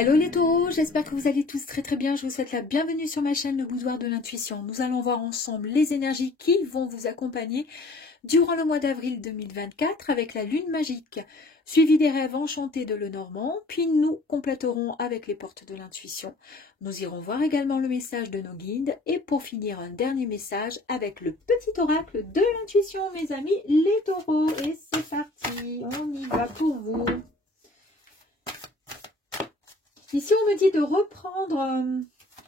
Hello les taureaux, j'espère que vous allez tous très très bien. Je vous souhaite la bienvenue sur ma chaîne Le Boudoir de l'Intuition. Nous allons voir ensemble les énergies qui vont vous accompagner durant le mois d'avril 2024 avec la lune magique, suivi des rêves enchantés de Lenormand, puis nous compléterons avec les portes de l'intuition. Nous irons voir également le message de nos guides et pour finir un dernier message avec le petit oracle de l'intuition, mes amis les taureaux. Et c'est parti, on y va pour vous. Ici, on me dit de reprendre,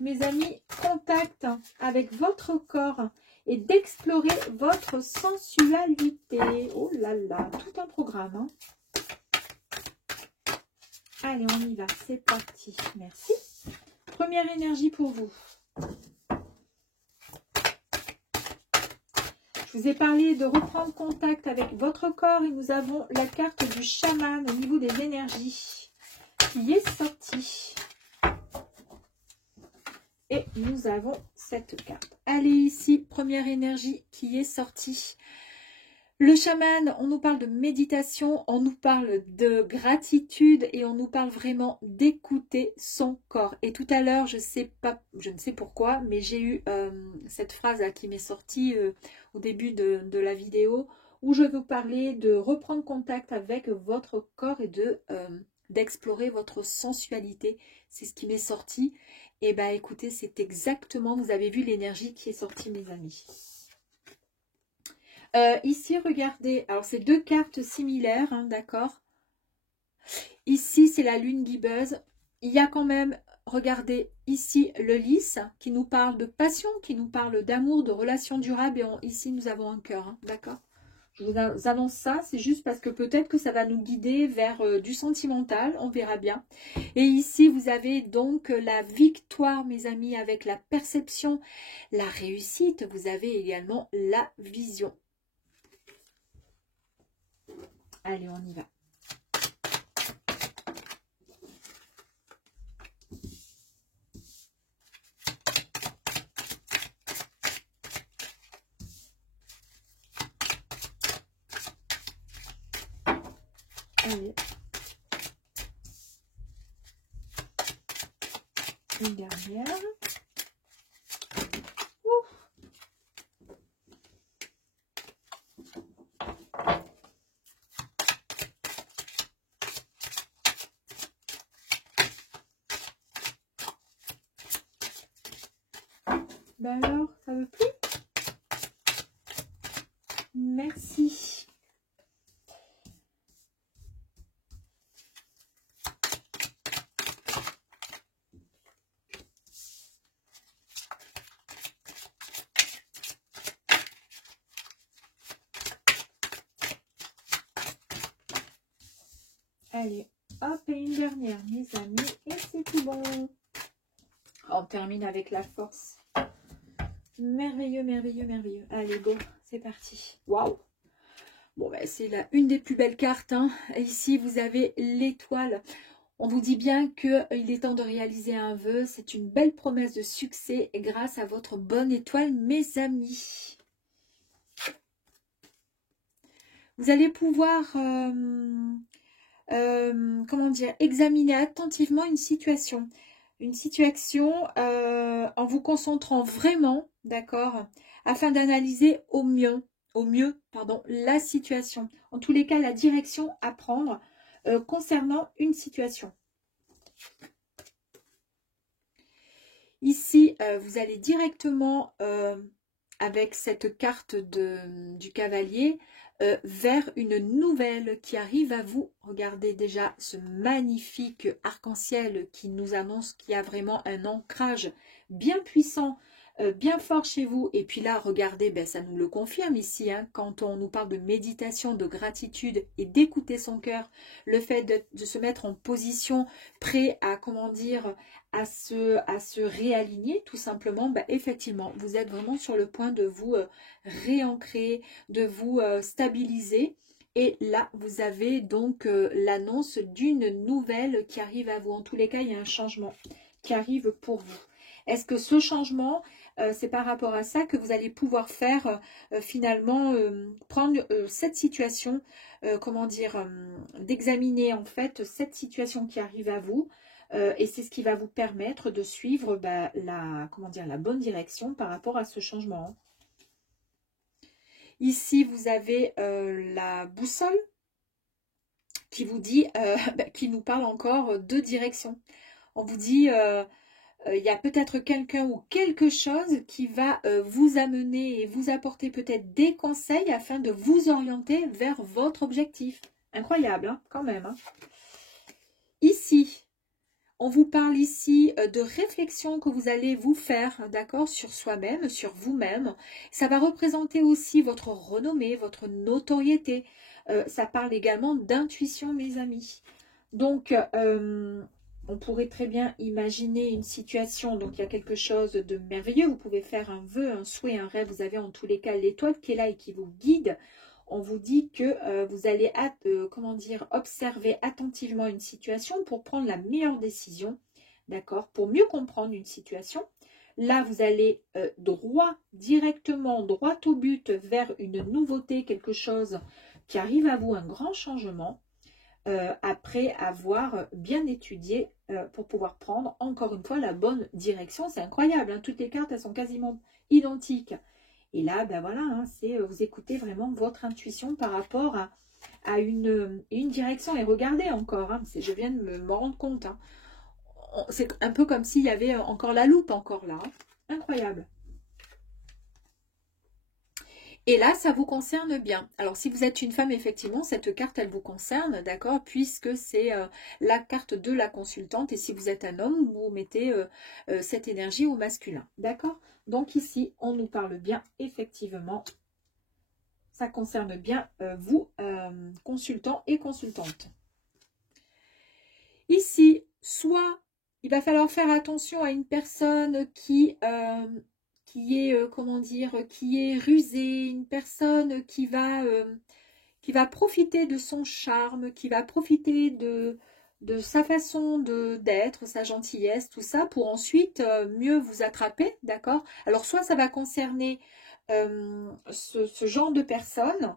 mes amis, contact avec votre corps et d'explorer votre sensualité. Oh là là, tout un programme. Hein. Allez, on y va, c'est parti. Merci. Première énergie pour vous. Je vous ai parlé de reprendre contact avec votre corps et nous avons la carte du chaman au niveau des énergies qui est sortie. Et nous avons cette carte. Allez, ici, première énergie qui est sortie. Le chaman, on nous parle de méditation, on nous parle de gratitude et on nous parle vraiment d'écouter son corps. Et tout à l'heure, je ne sais pourquoi, mais j'ai eu cette phrase là qui m'est sortie au début de la vidéo où je vous parlais de reprendre contact avec votre corps et d'explorer votre sensualité. C'est ce qui m'est sorti. Et bien écoutez, c'est exactement, vous avez vu l'énergie qui est sortie, mes amis. Ici, regardez, alors c'est deux cartes similaires, hein, d'accord. Ici, c'est la lune gibbeuse. Il y a quand même, regardez, ici, le lys qui nous parle de passion, qui nous parle d'amour, de relations durables. Et ici, nous avons un cœur, hein, d'accord. Je vous annonce ça, c'est juste parce que peut-être que ça va nous guider vers du sentimental, on verra bien. Et ici, vous avez donc la victoire, mes amis, avec la perception, la réussite. Vous avez également la vision. Allez, on y va. Allez. Une dernière. Ouf. Ben alors, ça veut plus? Merci. Allez, hop, et une dernière, mes amis, et c'est tout bon. On termine avec la force. Merveilleux, merveilleux, merveilleux. Allez, go, c'est parti. Waouh! Bon, ben, c'est une des plus belles cartes. Hein. Ici, vous avez l'étoile. On vous dit bien qu'il est temps de réaliser un vœu. C'est une belle promesse de succès grâce à votre bonne étoile, mes amis. Vous allez pouvoir... comment dire, examiner attentivement une situation en vous concentrant vraiment, d'accord, afin d'analyser au mieux, la situation. En tous les cas, la direction à prendre concernant une situation. Ici, vous allez directement, avec cette carte du cavalier, vers une nouvelle qui arrive à vous. Regardez déjà ce magnifique arc-en-ciel qui nous annonce qu'il y a vraiment un ancrage bien puissant, bien fort chez vous. Et puis là, regardez, ben, ça nous le confirme ici, hein, quand on nous parle de méditation, de gratitude et d'écouter son cœur, le fait de se mettre en position, prêt à, comment dire, à se réaligner tout simplement, ben, effectivement, vous êtes vraiment sur le point de vous réancrer, de vous stabiliser. Et là, vous avez donc l'annonce d'une nouvelle qui arrive à vous. En tous les cas, il y a un changement qui arrive pour vous. Est-ce que ce changement, c'est par rapport à ça que vous allez pouvoir faire finalement, prendre cette situation, comment dire, d'examiner en fait cette situation qui arrive à vous, et c'est ce qui va vous permettre de suivre la bonne direction par rapport à ce changement. Ici, vous avez la boussole qui vous dit, qui nous parle encore de direction. On vous dit, il y a peut-être quelqu'un ou quelque chose qui va vous amener et vous apporter peut-être des conseils afin de vous orienter vers votre objectif. Incroyable, hein, quand même. Hein. Ici, on vous parle ici de réflexion que vous allez vous faire, d'accord, sur soi-même, sur vous-même. Ça va représenter aussi votre renommée, votre notoriété. Ça parle également d'intuition, mes amis. Donc, on pourrait très bien imaginer une situation, donc il y a quelque chose de merveilleux. Vous pouvez faire un vœu, un souhait, un rêve. Vous avez en tous les cas l'étoile qui est là et qui vous guide. On vous dit que vous allez observer attentivement une situation pour prendre la meilleure décision, d'accord, pour mieux comprendre une situation. Là, vous allez directement, droit au but, vers une nouveauté, quelque chose qui arrive à vous, un grand changement, après avoir bien étudié pour pouvoir prendre, encore une fois, la bonne direction. C'est incroyable, hein, toutes les cartes, elles sont quasiment identiques. Et là, ben voilà, hein, c'est vous écoutez vraiment votre intuition par rapport à une direction. Et regardez encore, hein, je viens de me rendre compte, hein, c'est un peu comme s'il y avait encore la loupe encore là. Hein. Incroyable. Et là, ça vous concerne bien. Alors, si vous êtes une femme, effectivement, cette carte, elle vous concerne, d'accord, puisque c'est la carte de la consultante. Et si vous êtes un homme, vous mettez cette énergie au masculin, d'accord. Donc ici, on nous parle bien, effectivement, ça concerne bien vous, consultants et consultantes. Ici, soit il va falloir faire attention à une personne qui est, qui est rusée, une personne qui va profiter de son charme, qui va profiter de sa façon d'être, sa gentillesse, tout ça, pour ensuite mieux vous attraper, d'accord. Alors, soit ça va concerner ce genre de personne.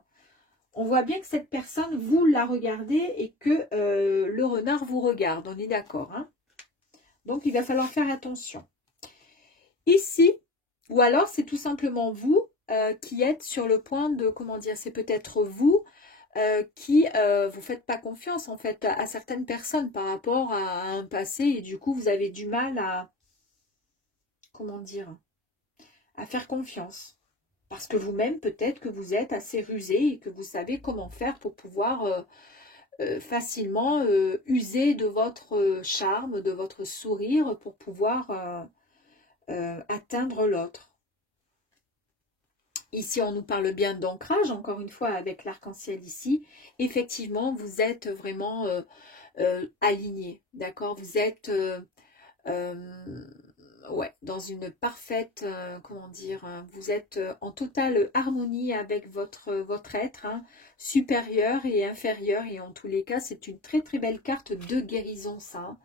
On voit bien que cette personne, vous la regardez et que le renard vous regarde, on est d'accord, hein. Donc, il va falloir faire attention. Ici, ou alors c'est tout simplement vous qui êtes sur le point de, c'est peut-être vous qui vous faites pas confiance en fait à certaines personnes par rapport à un passé et du coup vous avez du mal à, à faire confiance. Parce que vous-même peut-être que vous êtes assez rusé et que vous savez comment faire pour pouvoir facilement user de votre charme, de votre sourire pour pouvoir atteindre l'autre. Ici, on nous parle bien d'ancrage, encore une fois, avec l'arc-en-ciel ici. Effectivement, vous êtes vraiment aligné, d'accord. Vous êtes dans une parfaite, vous êtes en totale harmonie avec votre être, hein, supérieur et inférieur. Et en tous les cas, c'est une très très belle carte de guérison, ça. Hein.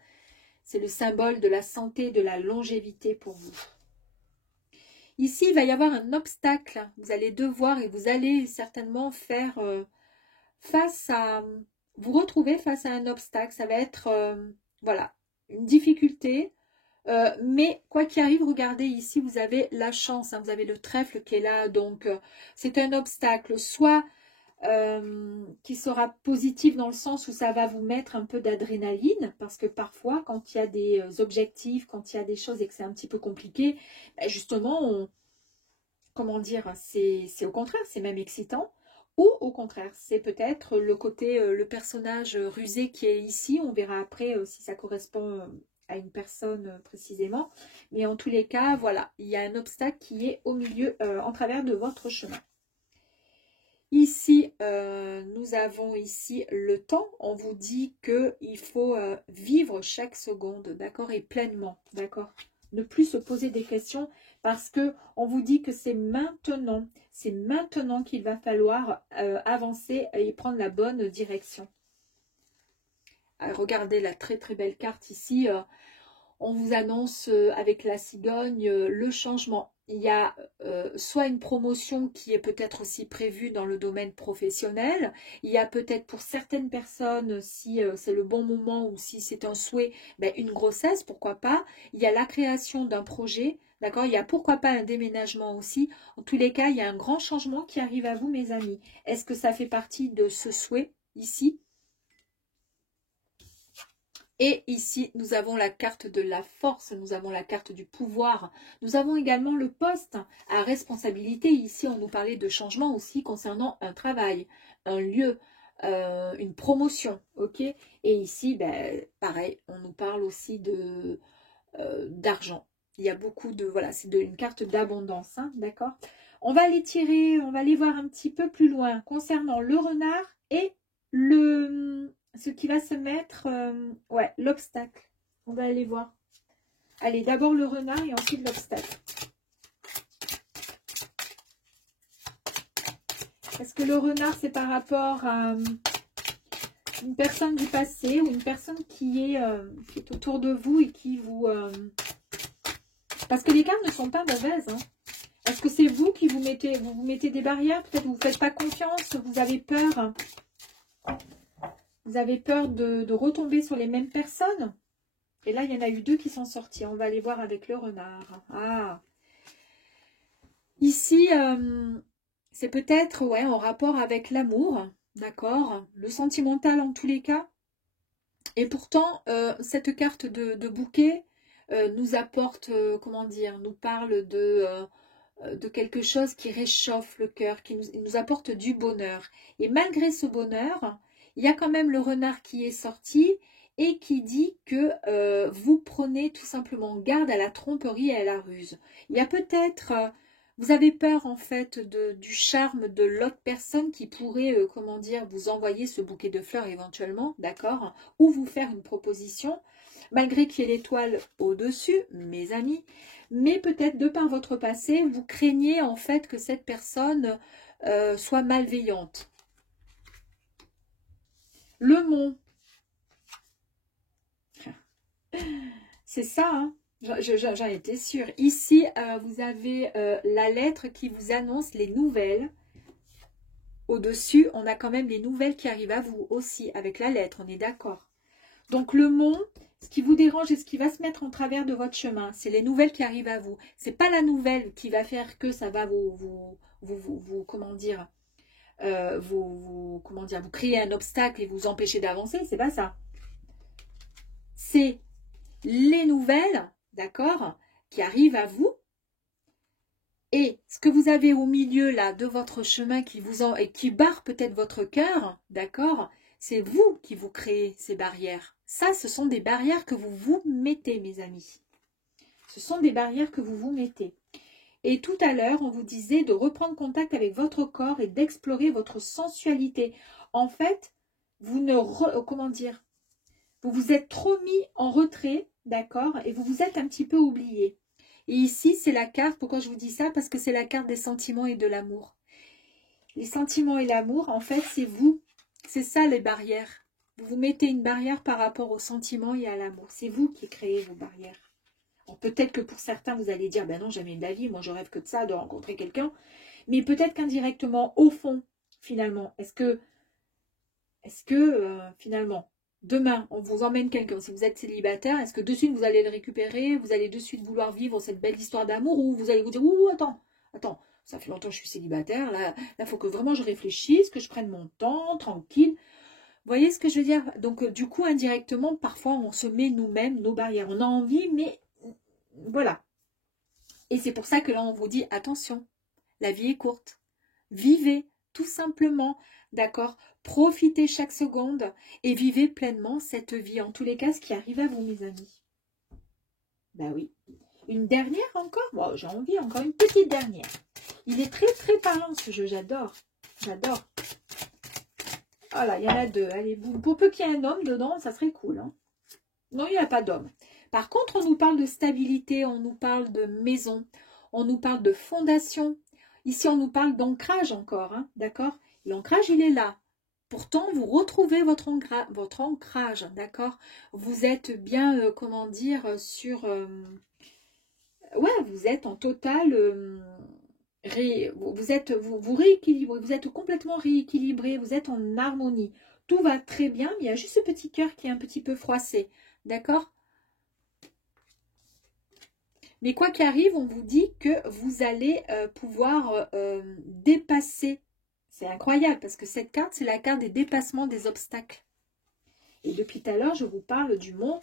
C'est le symbole de la santé, de la longévité pour vous. Ici, il va y avoir un obstacle. Vous allez devoir et vous allez certainement faire vous retrouver face à un obstacle. Ça va être, voilà, une difficulté. Mais quoi qu'il arrive, regardez ici, vous avez la chance. Hein, vous avez le trèfle qui est là. Donc, c'est un obstacle. Soit qui sera positif dans le sens où ça va vous mettre un peu d'adrénaline, parce que parfois quand il y a des objectifs, quand il y a des choses et que c'est un petit peu compliqué, justement c'est au contraire, c'est même excitant, ou au contraire c'est peut-être le côté le personnage rusé qui est ici. On verra après si ça correspond à une personne précisément, mais en tous les cas voilà, il y a un obstacle qui est au milieu en travers de votre chemin. Ici, nous avons ici le temps. On vous dit qu'il faut vivre chaque seconde, d'accord, et pleinement, d'accord. Ne plus se poser des questions parce que on vous dit que c'est maintenant qu'il va falloir avancer et prendre la bonne direction. Regardez la très très belle carte ici. On vous annonce avec la cigogne le changement. il y a soit une promotion qui est peut-être aussi prévue dans le domaine professionnel. Il y a peut-être pour certaines personnes, si c'est le bon moment ou si c'est un souhait, ben, une grossesse, pourquoi pas. Il y a la création d'un projet, d'accord. Il y a pourquoi pas un déménagement aussi. En tous les cas, il y a un grand changement qui arrive à vous, mes amis. Est-ce que ça fait partie de ce souhait ici ? Et ici, nous avons la carte de la force, nous avons la carte du pouvoir. Nous avons également le poste à responsabilité. Ici, on nous parlait de changement aussi concernant un travail, un lieu, une promotion. Ok. Et ici, ben, pareil, on nous parle aussi de d'argent. Il y a beaucoup de... Voilà, c'est une carte d'abondance, hein, d'accord. On va les tirer, on va aller voir un petit peu plus loin concernant le renard et ce qui va se mettre, ouais, l'obstacle. On va aller voir. Allez, d'abord le renard et ensuite l'obstacle. Est-ce que le renard, c'est par rapport à une personne du passé ou une personne qui est autour de vous et qui vous... Parce que les cartes ne sont pas mauvaises, hein. Est-ce que c'est vous qui vous mettez des barrières? Peut-être vous ne faites pas confiance, vous avez peur. Vous avez peur de retomber sur les mêmes personnes. Et là, il y en a eu deux qui sont sortis. On va aller voir avec le renard. Ah. Ici, c'est peut-être ouais, en rapport avec l'amour, d'accord? Le sentimental en tous les cas. Et pourtant, cette carte de bouquet nous apporte, comment dire, nous parle de quelque chose qui réchauffe le cœur, qui nous apporte du bonheur. Et malgré ce bonheur, il y a quand même le renard qui est sorti et qui dit que vous prenez tout simplement garde à la tromperie et à la ruse. Il y a peut-être, vous avez peur en fait du charme de l'autre personne qui pourrait, comment dire, vous envoyer ce bouquet de fleurs éventuellement, d'accord, ou vous faire une proposition, malgré qu'il y ait l'étoile au-dessus, mes amis. Mais peut-être de par votre passé, vous craignez en fait que cette personne soit malveillante. Le mont. C'est ça, hein. J'en étais sûre. Ici, vous avez la lettre qui vous annonce les nouvelles. Au-dessus, on a quand même les nouvelles qui arrivent à vous aussi, avec la lettre, on est d'accord. Donc le mont, ce qui vous dérange et ce qui va se mettre en travers de votre chemin, c'est les nouvelles qui arrivent à vous. C'est pas la nouvelle qui va faire que ça va vous comment dire, comment dire, vous créer un obstacle et vous empêcher d'avancer, c'est pas ça. C'est les nouvelles, d'accord, qui arrivent à vous. Et ce que vous avez au milieu là de votre chemin et qui barre peut-être votre cœur, d'accord, c'est vous qui vous créez ces barrières. Ça, ce sont des barrières que vous vous mettez, mes amis. Ce sont des barrières que vous vous mettez. Et tout à l'heure, on vous disait de reprendre contact avec votre corps et d'explorer votre sensualité. En fait, vous ne... comment dire, vous vous êtes trop mis en retrait, d'accord, et vous vous êtes un petit peu oublié. Et ici, c'est la carte, pourquoi je vous dis ça? Parce que c'est la carte des sentiments et de l'amour. Les sentiments et l'amour, en fait, c'est vous. C'est ça les barrières. Vous vous mettez une barrière par rapport aux sentiments et à l'amour. C'est vous qui créez vos barrières. Peut-être que pour certains, vous allez dire, ben non, jamais de la vie, moi je rêve que de ça, de rencontrer quelqu'un. Mais peut-être qu'indirectement, au fond, finalement, est-ce que finalement, demain, on vous emmène quelqu'un, si vous êtes célibataire, est-ce que de suite vous allez le récupérer, vous allez de suite vouloir vivre cette belle histoire d'amour, ou vous allez vous dire, ouh, attends, ça fait longtemps que je suis célibataire, là, il faut que vraiment je réfléchisse, que je prenne mon temps, tranquille. Vous voyez ce que je veux dire? Donc, du coup, indirectement, parfois, on se met nous-mêmes nos barrières. On a envie, mais voilà. Et c'est pour ça que là, on vous dit, attention, la vie est courte. Vivez, tout simplement, d'accord? Profitez chaque seconde et vivez pleinement cette vie. En tous les cas, ce qui arrive à vous, mes amis. Ben oui. Une dernière encore? Bon, j'ai envie, encore une petite dernière. Il est très, très parlant, ce jeu. J'adore. J'adore. Oh là, il y en a deux. Allez, pour peu qu'il y ait un homme dedans, ça serait cool. Hein. Non, il n'y a pas d'homme. Par contre, on nous parle de stabilité, on nous parle de maison, on nous parle de fondation. Ici, on nous parle d'ancrage encore, hein, d'accord? L'ancrage, il est là. Pourtant, vous retrouvez votre ancrage, d'accord? Vous êtes bien, comment dire, sur... ouais, vous êtes en total... vous rééquilibrez, vous êtes complètement rééquilibré, vous êtes en harmonie. Tout va très bien, mais il y a juste ce petit cœur qui est un petit peu froissé. D'accord? Mais quoi qu'il arrive, on vous dit que vous allez pouvoir dépasser. C'est incroyable parce que cette carte, c'est la carte des dépassements des obstacles. Et depuis tout à l'heure, je vous parle du mont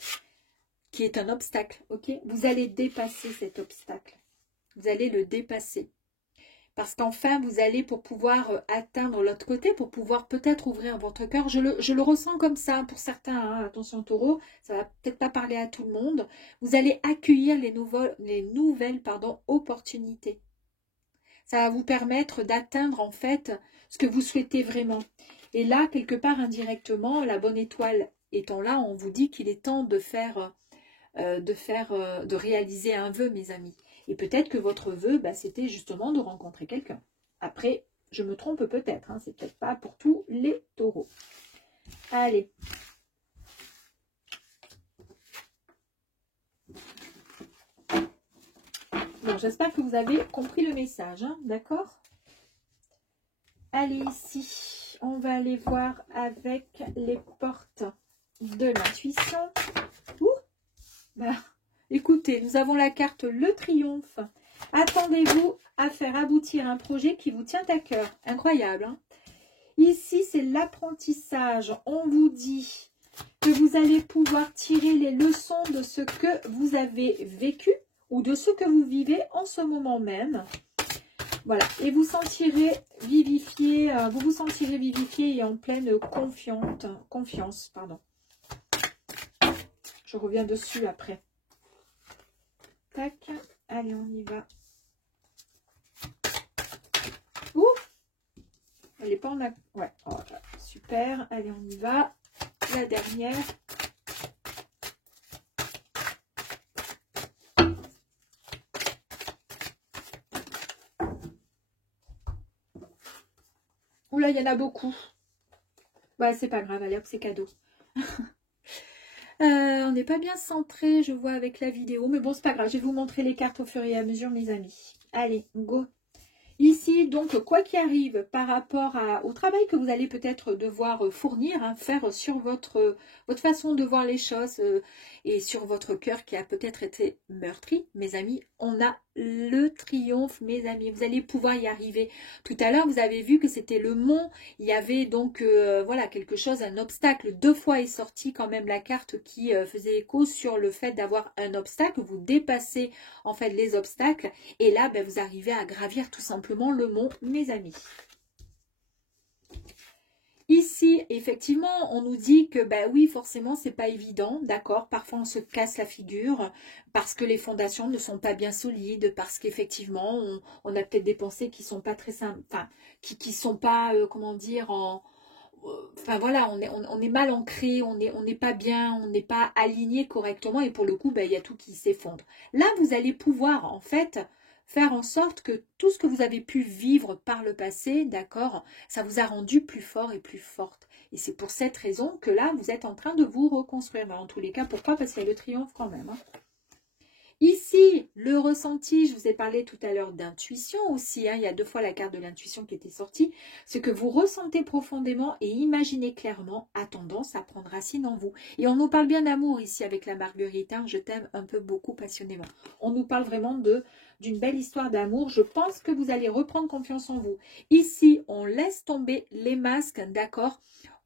qui est un obstacle. Ok? Vous allez dépasser cet obstacle. Vous allez le dépasser. Parce qu'enfin, vous allez pour pouvoir atteindre l'autre côté, pour pouvoir peut-être ouvrir votre cœur. Je le ressens comme ça pour certains. Hein. Attention taureau, ça va peut-être pas parler à tout le monde. Vous allez accueillir les nouvelles opportunités. Ça va vous permettre d'atteindre en fait ce que vous souhaitez vraiment. Et là, quelque part indirectement, la bonne étoile étant là, on vous dit qu'il est temps de réaliser un vœu, mes amis. Et peut-être que votre vœu, bah, c'était justement de rencontrer quelqu'un. Après, je me trompe peut-être, hein, c'est peut-être pas pour tous les taureaux. Allez. Bon, j'espère que vous avez compris le message, hein, d'accord? Allez, ici, on va aller voir avec les portes de l'intuition. Bah, écoutez, nous avons la carte le triomphe. Attendez-vous à faire aboutir un projet qui vous tient à cœur. Incroyable, hein? Ici, c'est l'apprentissage. On vous dit que vous allez pouvoir tirer les leçons de ce que vous avez vécu ou de ce que vous vivez en ce moment même. Voilà, et vous sentirez vivifié, vous vous sentirez vivifié et en pleine confiance. Pardon. Je reviens dessus après. Tac, allez, on y va. Ouh, elle n'est pas en... Ouais, oh, super, allez, on y va. La dernière. Oula, il y en a beaucoup. Bah, c'est pas grave, allez hop, c'est cadeau. On n'est pas bien centré, je vois, avec la vidéo. Mais bon, c'est pas grave, je vais vous montrer les cartes au fur et à mesure, mes amis. Allez, go. Ici, donc, quoi qu'il arrive par rapport au travail que vous allez peut-être devoir fournir, hein, faire sur votre façon de voir les choses et sur votre cœur qui a peut-être été meurtri, mes amis, on a le triomphe, mes amis. Vous allez pouvoir y arriver. Tout à l'heure, vous avez vu que c'était le mont. Il y avait donc, voilà, quelque chose, un obstacle. 2 fois est sortie quand même la carte qui faisait écho sur le fait d'avoir un obstacle. Vous dépassez en fait les obstacles. Et là, ben, vous arrivez à gravir tout simplement le mont, mes amis. Ici, effectivement, on nous dit que, ben oui, forcément, c'est pas évident, d'accord. Parfois, on se casse la figure parce que les fondations ne sont pas bien solides, parce qu'effectivement, on a peut-être des pensées qui sont pas très simples, enfin, qui sont pas, comment dire, enfin voilà, on est mal ancré, on n'est pas bien, on n'est pas aligné correctement et pour le coup, ben, il y a tout qui s'effondre. Là, vous allez pouvoir, en fait, faire en sorte que tout ce que vous avez pu vivre par le passé, d'accord, ça vous a rendu plus fort et plus forte. Et c'est pour cette raison que là, vous êtes en train de vous reconstruire. Mais en tous les cas, pourquoi? Parce qu'il y a le triomphe quand même. Hein. Ici, le ressenti, je vous ai parlé tout à l'heure d'intuition aussi, hein, il y a 2 fois la carte de l'intuition qui était sortie. Ce que vous ressentez profondément et imaginez clairement a tendance à prendre racine en vous. Et on nous parle bien d'amour ici avec la Marguerite, hein, je t'aime un peu beaucoup passionnément. On nous parle vraiment d'une belle histoire d'amour. Je pense que vous allez reprendre confiance en vous. Ici, on laisse tomber les masques, d'accord?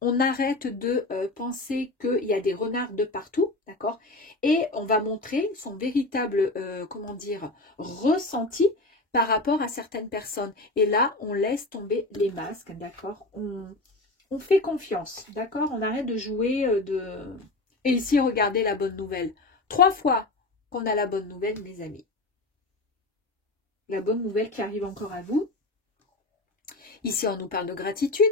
On arrête de penser qu'il y a des renards de partout, d'accord? Et on va montrer son véritable, comment dire, ressenti par rapport à certaines personnes. Et là, on laisse tomber les masques, d'accord? On fait confiance, d'accord? On arrête de jouer Et ici, regardez la bonne nouvelle. 3 fois qu'on a la bonne nouvelle, mes amis. La bonne nouvelle qui arrive encore à vous. Ici, on nous parle de gratitude.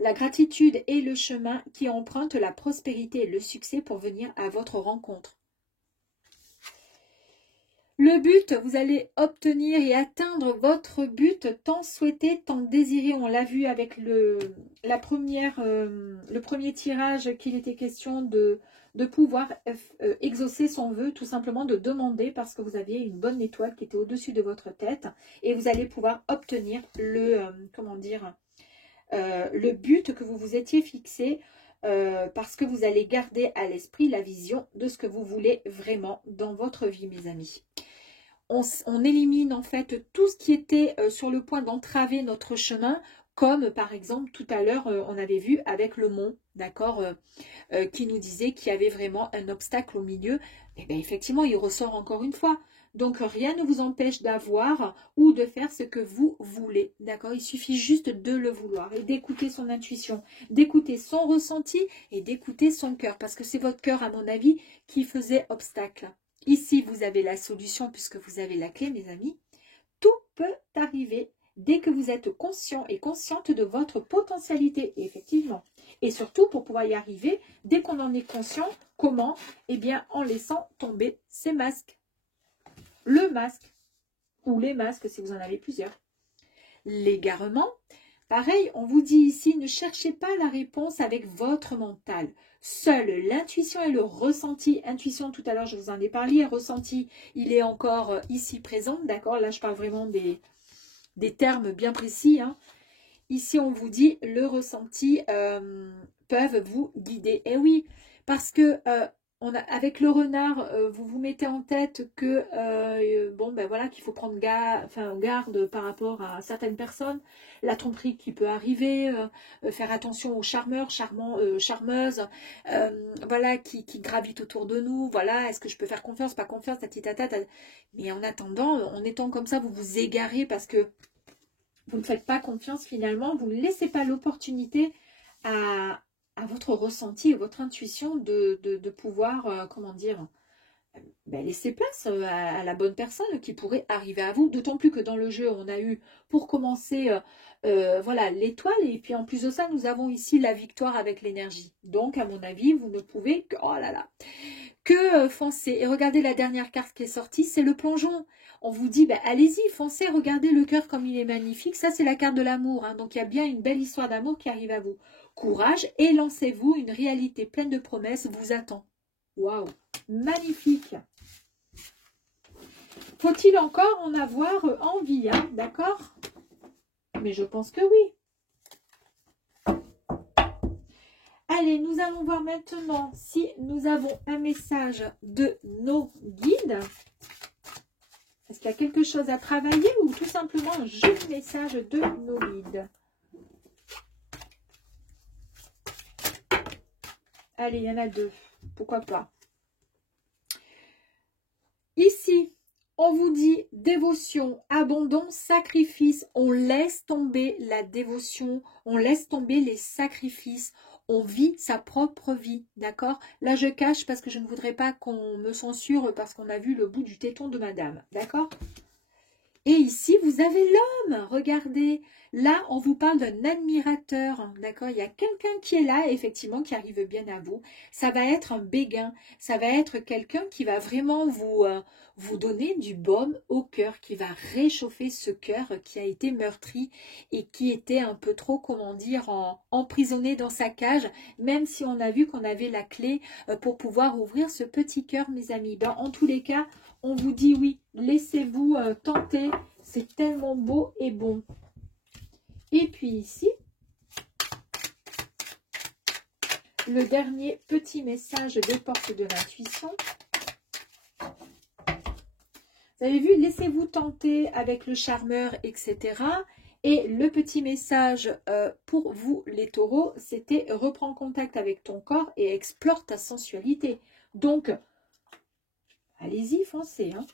La gratitude est le chemin qui emprunte la prospérité et le succès pour venir à votre rencontre. Le but, vous allez obtenir et atteindre votre but tant souhaité, tant désiré. On l'a vu avec le premier tirage qu'il était question de pouvoir exaucer son vœu, tout simplement de demander parce que vous aviez une bonne étoile qui était au-dessus de votre tête et vous allez pouvoir obtenir le but que vous vous étiez fixé parce que vous allez garder à l'esprit la vision de ce que vous voulez vraiment dans votre vie, mes amis. On élimine en fait tout ce qui était sur le point d'entraver notre chemin, comme par exemple tout à l'heure on avait vu avec le mont, d'accord, qui nous disait qu'il y avait vraiment un obstacle au milieu. Et bien effectivement il ressort encore une fois. Donc rien ne vous empêche d'avoir ou de faire ce que vous voulez, d'accord. Il suffit juste de le vouloir et d'écouter son intuition, d'écouter son ressenti et d'écouter son cœur, parce que c'est votre cœur à mon avis qui faisait obstacle. Ici, vous avez la solution puisque vous avez la clé, mes amis. Tout peut arriver dès que vous êtes conscient et consciente de votre potentialité, effectivement. Et surtout, pour pouvoir y arriver, dès qu'on en est conscient, comment? Eh bien, en laissant tomber ces masques. Le masque, ou les masques si vous en avez plusieurs. L'égarement, pareil, on vous dit ici, ne cherchez pas la réponse avec votre mental. Seule l'intuition et le ressenti, intuition tout à l'heure je vous en ai parlé, ressenti il est encore ici présent, d'accord, là je parle vraiment des termes bien précis, hein. Ici on vous dit le ressenti peuvent vous guider, et oui, parce que avec le renard, vous vous mettez en tête que voilà, qu'il faut prendre garde par rapport à certaines personnes, la tromperie qui peut arriver, faire attention aux charmeurs, charmeuses, voilà, qui gravitent autour de nous, voilà, est-ce que je peux faire confiance, pas confiance, mais en attendant, en étant comme ça, vous vous égarez parce que vous ne faites pas confiance finalement, vous ne laissez pas l'opportunité à votre ressenti et votre intuition de pouvoir, laisser place à la bonne personne qui pourrait arriver à vous. D'autant plus que dans le jeu, on a eu, pour commencer, voilà, l'étoile. Et puis en plus de ça, nous avons ici la victoire avec l'énergie. Donc, à mon avis, vous ne pouvez que, oh là là, que foncer. Et regardez la dernière carte qui est sortie, c'est le plongeon. On vous dit, allez-y, foncez, regardez le cœur comme il est magnifique. Ça, c'est la carte de l'amour, hein. Donc, il y a bien une belle histoire d'amour qui arrive à vous. Courage et lancez-vous, une réalité pleine de promesses vous attend. Waouh, magnifique. Faut-il encore en avoir envie, hein, d'accord? Mais je pense que oui. Allez, nous allons voir maintenant si nous avons un message de nos guides. Est-ce qu'il y a quelque chose à travailler ou tout simplement un joli message de nos guides? Allez, il y en a deux. Pourquoi pas? Ici, on vous dit dévotion, abandon, sacrifice. On laisse tomber la dévotion, on laisse tomber les sacrifices. On vit sa propre vie, d'accord? Là, je cache parce que je ne voudrais pas qu'on me censure parce qu'on a vu le bout du téton de madame, d'accord? Et ici, vous avez l'homme, regardez. Là, on vous parle d'un admirateur, d'accord? Il y a quelqu'un qui est là, effectivement, qui arrive bien à vous. Ça va être un béguin, ça va être quelqu'un qui va vraiment vous donner du baume au cœur, qui va réchauffer ce cœur qui a été meurtri et qui était un peu trop, comment dire, emprisonné dans sa cage, même si on a vu qu'on avait la clé pour pouvoir ouvrir ce petit cœur, mes amis. Ben, en tous les cas, on vous dit oui, laissez-vous tenter, c'est tellement beau et bon. Et puis ici, le dernier petit message de porte de l'intuition. Vous avez vu, laissez-vous tenter avec le charmeur, etc. Et le petit message pour vous, les taureaux, c'était reprends contact avec ton corps et explore ta sensualité. Donc, allez-y, foncez, hein.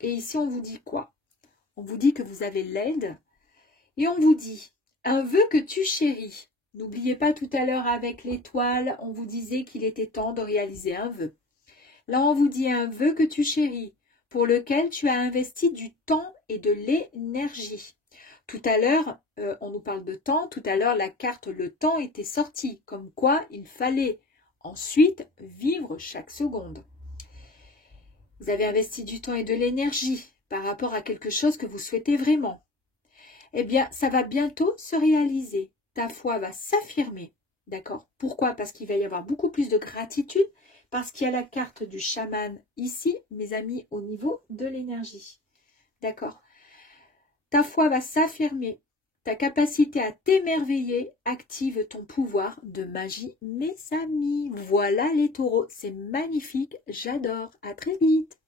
Et ici, on vous dit quoi? On vous dit que vous avez l'aide. Et on vous dit, un vœu que tu chéris. N'oubliez pas tout à l'heure avec l'étoile, on vous disait qu'il était temps de réaliser un vœu. Là, on vous dit un vœu que tu chéris, pour lequel tu as investi du temps et de l'énergie. Tout à l'heure, on nous parle de temps. Tout à l'heure, la carte le temps était sortie, comme quoi il fallait ensuite vivre chaque seconde. Vous avez investi du temps et de l'énergie par rapport à quelque chose que vous souhaitez vraiment. Eh bien, ça va bientôt se réaliser. Ta foi va s'affirmer. D'accord? Pourquoi? Parce qu'il va y avoir beaucoup plus de gratitude, parce qu'il y a la carte du chaman ici, mes amis, au niveau de l'énergie. D'accord? Ta foi va s'affirmer. Ta capacité à t'émerveiller active ton pouvoir de magie, mes amis. Voilà les taureaux. C'est magnifique. J'adore. À très vite.